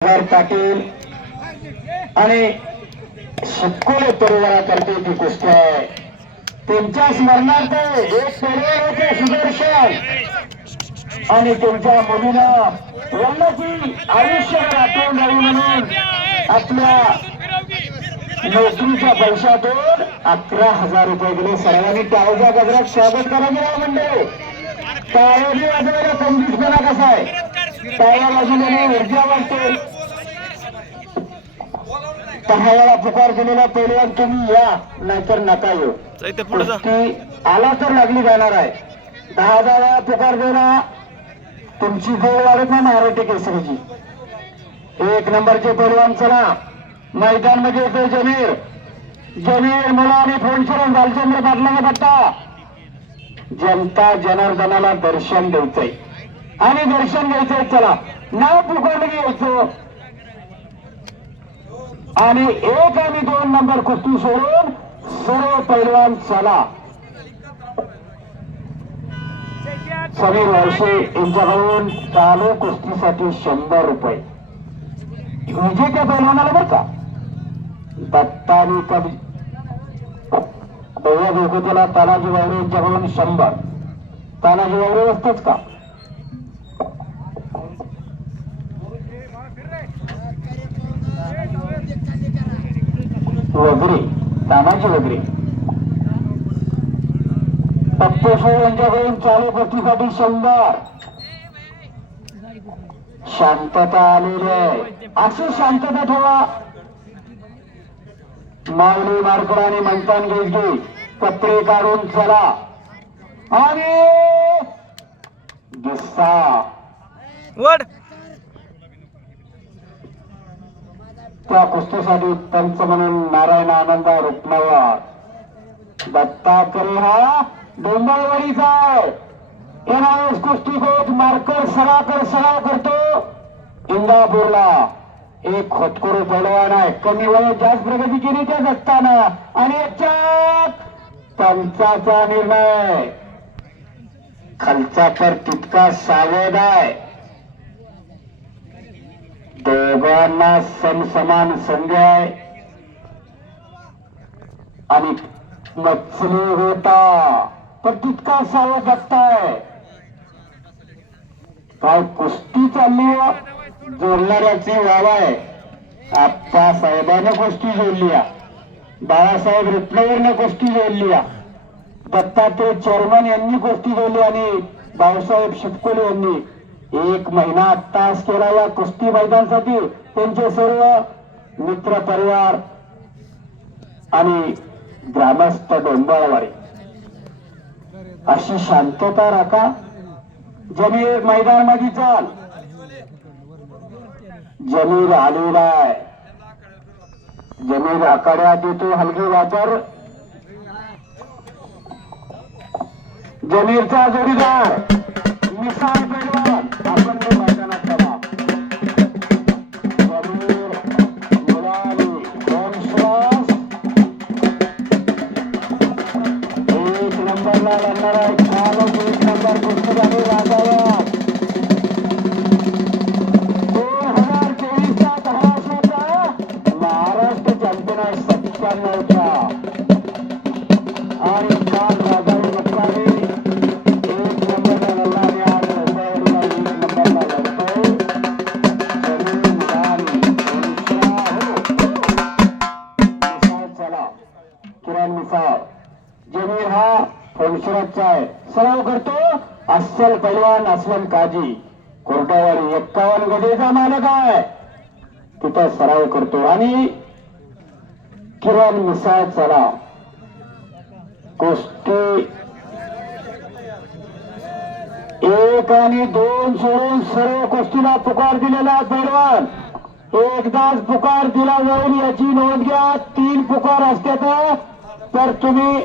पाटील आणि शिकोले परिवारातर्फे ती कुस्ती आहे. त्यांच्या स्मरणार्थ एक परिवार होते सुदर्शन आणि त्यांच्या मुलीनं वडिलांची आयुष्य राखून राही म्हणून आपल्या नोकरीच्या पैशातून 11,000 रुपये दिले. सर्वांनी टाळ्याच्या गजरात स्वागत करायला मंडळी. टाळ्याची वाजवायला कंजूसपणा कसा आहे. टाळ्या वाजवल्याने ऊर्जा वाढते. 10 वेळा पुकार केलेला पहिलवान तुम्ही या नाहीतर नका येऊ. कुस्ती आला तर लागली जाणार आहे. 10,000 वेळा पुकार देणं तुमची गोळ वाढत नाही. महाराष्ट्र केसरीची 1 नंबरचे पहिलवान चला मैदान मध्ये येतो. जमीर मुला आणि फोनशिरन भालचंद्र पाटलाचा पट्टा. जनता जनार्दनाला दर्शन द्यायचंय आणि दर्शन घ्यायचंय. चला नाव पुकारलं की यायचं आणि 1 आणि 2 नंबर कुस्ती सोडून सर्व पैलवान चला. समीर वर्षे यांच्याकडून चालू कुस्तीसाठी 100 रुपये विजेत्या पैलवानाला बरं का. दत्तानी कधी पहिल्या दोघीला तानाजी वावरे यांच्याकडून 100. तानाजी वावरे असतच का. वगैरे तानाजी वगैरे पप्पेश्वर यांच्याकडून चालू कुस्तीसाठी 100. शांतता आलेली आहे. अशी शांतता ठेवा. माऊली मारकर आणि मंथन गेजगे कपडे काढून चला आणि दिसा वड त्या कुस्तीसाठी पंच म्हणून नारायण आनंद रुपनवर. दत्तात्रय हा डोंबळवाडीचा आहे. येणाऱ्याच कुस्ती कोच मार्कर सराव करतो इंदापूरला. एक खोतकरू पैलवान आहे. कमी वयात जास्त प्रगती केली त्या दत्तानं आणि याच्यात पंचाचा निर्णय. खालचा तर तितका सावध आहे. दोघांना समसमान संधी आहे आणि मछली होता पण तितका सावध आहे. काय कुस्ती चालली जोडणाऱ्याची वाव आहे. आप्पा साहेबांना कुस्ती जोडली. बाळासाहेब रुपनवरनं कुस्ती जोडली. दत्तात्रय चेअरमन यांनी कुस्ती जोडली आणि भाऊसाहेब शिपकोले यांनी 1 महिना तास केला या कुस्ती मैदानासाठी. त्यांचे सर्व मित्र परिवार आणि ग्रामस्थ डोंबाळवाडी अशी शांतता राखा. जमीर मैदान मध्ये चाल. जमीर आलेला आहे. जमीर आखाड्यात येतो. हलगी वापर जमीरचा जोडीदार मिसाळ पैलवान आपण तो मैदानात चला. जमीर मुलानी 2 श्वास 1 नंबरला लढणार आहे. 1 नंबर कुस्ती झाली राजावर. 2024चा 10 महाराष्ट्र चॅम्पियन आहे 97चा आणि काल राजाने लक्षावे 1 नंबरला लढणारे आज रसायला 1 नंबरला लढतोय. चला किरण मिसाळ. जमीर हा फौशराचा आहे. सराव करतो अस्सल पैलवान अस्लम काजी कोर्टावाडी. 51 गजेचा मालक आहे. तिथं सराव करतो आणि किरण मिसाळ चला. कुस्ती 1 आणि 2 सोडून सर्व कुस्तीला पुकार दिलेला पैलवान. एकदाच पुकार दिला जाईल याची नोंद घ्या. 3 पुकार असतात तर तुम्ही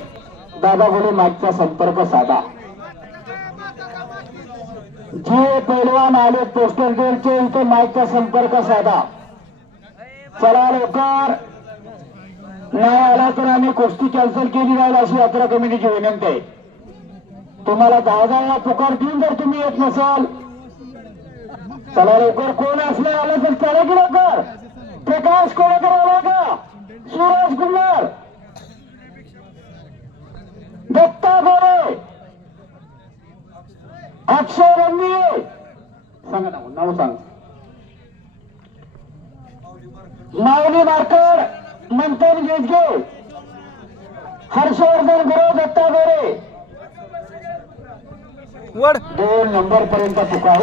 दादा बोले मागचा संपर्क साधा. जे पैलवान आले पोस्टर गेलचे इथे माईकचा संपर्क साधा. चला लवकर. नाही आला तर आम्ही कुस्ती कॅन्सल केली जाईल अशी यात्रा कमिटीची विनंती आहे. तुम्हाला 10,000 पुकार देऊन जर तुम्ही येत नसाल चला लवकर. कोण असलं आलं तर चला की लवकर. प्रकाश कोळेकर आला का? सूरज कुमार, दत्ता गोरे, अक्षय रणवीर, सांगा नाव सांग. माऊली मार्कड, मंथन गेजगे, हर्षवर्धन गुरु, दत्ता गोरे. वड 2 नंबर पर्यंत पुकार.